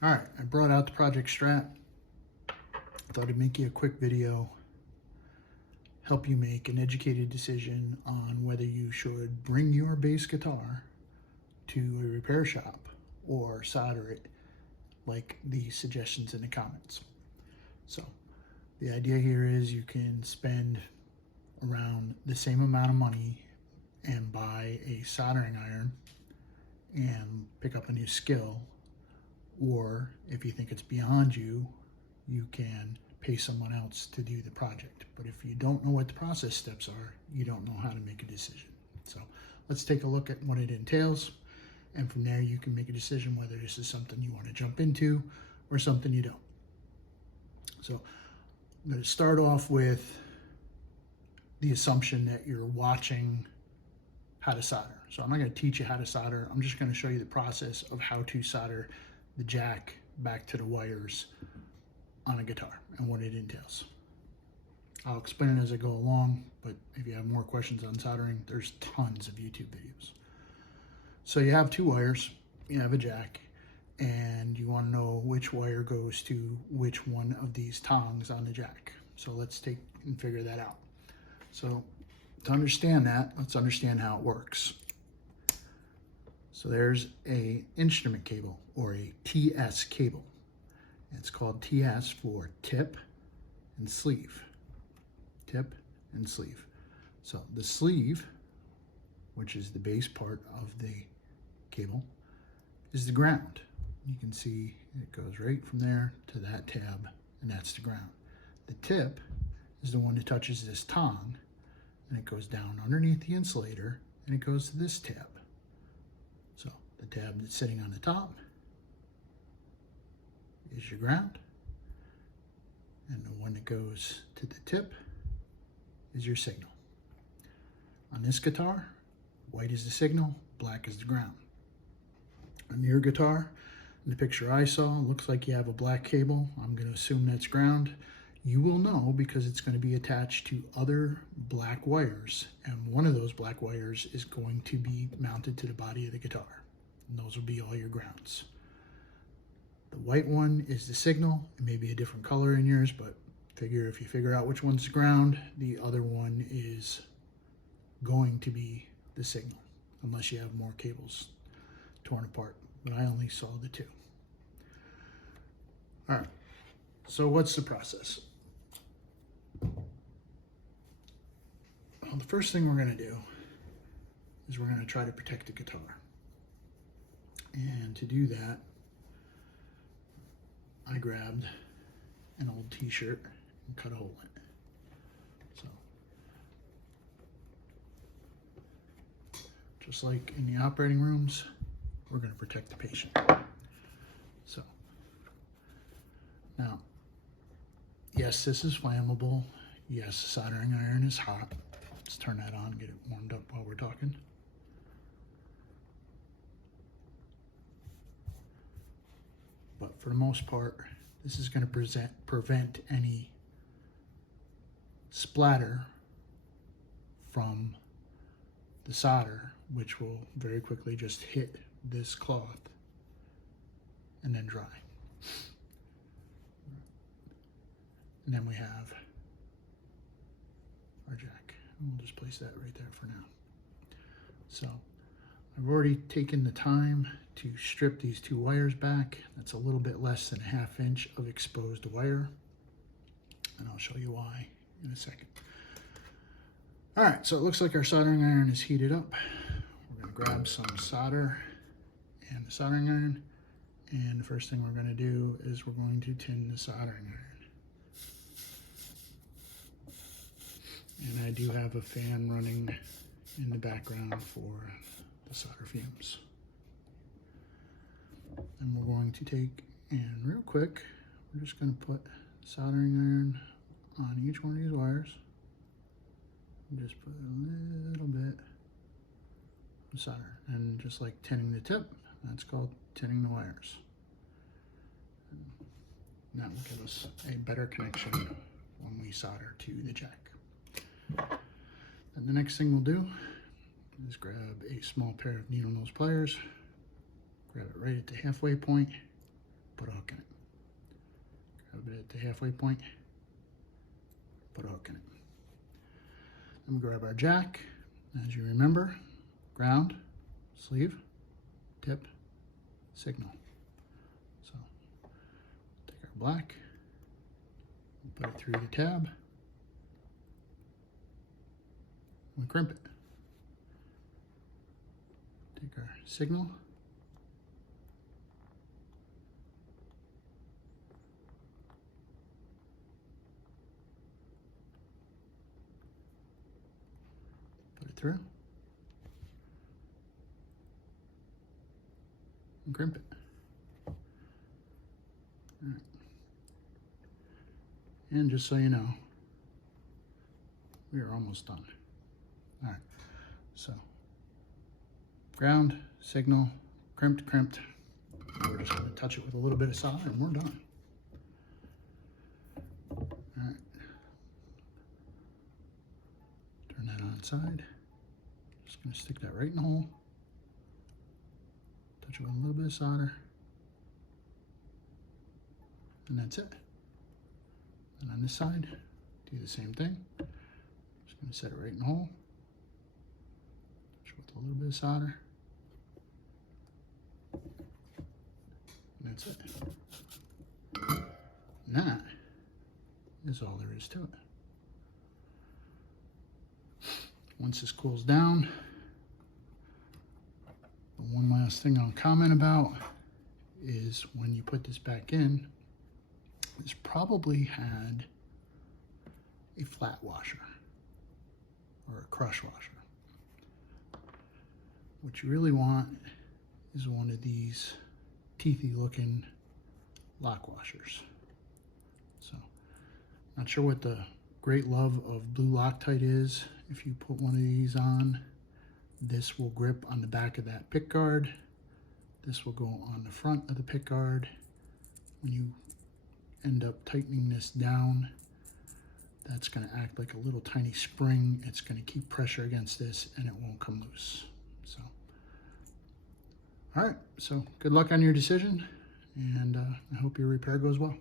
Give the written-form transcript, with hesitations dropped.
All right, I brought out the project strap. Thought I'd make you a quick video, help you make an educated decision on whether you should bring your bass guitar to a repair shop or solder it like the suggestions in the comments. So the idea here is you can spend around the same amount of money and buy a soldering iron and pick up a new skill, or if you think it's beyond you, you can pay someone else to do the project. But if you don't know what the process steps are, you don't know how to make a decision. So let's take a look at what it entails, and from there you can make a decision whether this is something you want to jump into or something you don't. So I'm going to start off with the assumption that you're watching how to solder. So I'm not going to teach you how to solder. I'm just going to show you the process of how to solder the jack back to the wires on a guitar and what it entails. I'll explain it as I go along, but if you have more questions on soldering, there's tons of YouTube videos. So you have two wires, you have a jack, and you want to know which wire goes to which one of these tongs on the jack. So let's take and figure that out. So to understand that, let's understand how it works. So there's a instrument cable, or a TS cable. It's called TS for tip and sleeve. Tip and sleeve. So the sleeve, which is the base part of the cable, is the ground. You can see it goes right from there to that tab, and that's the ground. The tip is the one that touches this tongue, and it goes down underneath the insulator, and it goes to this tab. So the tab that's sitting on the top is your ground, and the one that goes to the tip is your signal. On this guitar, white is the signal, black is the ground. On your guitar, in the picture I saw, it looks like you have a black cable. I'm going to assume that's ground. You will know because it's going to be attached to other black wires, and one of those black wires is going to be mounted to the body of the guitar, and those will be all your grounds. The white one is the signal. It may be a different color in yours, but figure if you figure out which one's the ground, the other one is going to be the signal, unless you have more cables torn apart, but I only saw the two. All right, so what's the process? Well, the first thing we're going to do is we're going to try to protect the guitar. And to do that, I grabbed an old t-shirt and cut a hole in it. So, just like in the operating rooms, we're going to protect the patient. So, now, yes, this is flammable. Yes, the soldering iron is hot. Let's turn that on, get it warmed up while we're talking. But for the most part, this is going to prevent any splatter from the solder, which will very quickly just hit this cloth and then dry. And then we have our jack. And we'll just place that right there for now. So I've already taken the time to strip these two wires back. That's a little bit less than a ½ inch of exposed wire, and I'll show you why in a second. All right, so it looks like our soldering iron is heated up. We're going to grab some solder and the soldering iron, and the first thing we're going to do is we're going to tin the soldering iron. And I do have a fan running in the background for the solder fumes. And we're going to take, and real quick, we're just going to put soldering iron on each one of these wires. And just put a little bit of solder. And just like tinning the tip, that's called tinning the wires. And that will give us a better connection when we solder to the jack. And the next thing we'll do is grab a small pair of needle nose pliers, grab it right at the halfway point, put a at the halfway point, put a hook in it. Then we grab our jack, as you remember, ground, sleeve, tip, signal. So take our black, put it through the tab, we crimp it. Take our signal, put it through, and crimp it. All right. And just so you know, we are almost done. All right, so ground, signal, crimped, crimped. We're just going to touch it with a little bit of solder and we're done. All right. Turn that on side. Just going to stick that right in the hole. Touch it with a little bit of solder. And that's it. And on this side, do the same thing. Just going to set it right in the hole. Touch it with a little bit of solder. And that's it. And that is all there is to it. Once this cools down, the one last thing I'll comment about is when you put this back in, this probably had a flat washer or a crush washer. What you really want is one of these teethy looking lock washers. So, not sure what the great love of blue Loctite is. If you put one of these on, this will grip on the back of that pick guard. This will go on the front of the pick guard. When you end up tightening this down, that's going to act like a little tiny spring. It's going to keep pressure against this and it won't come loose. So, all right, so good luck on your decision, and I hope your repair goes well.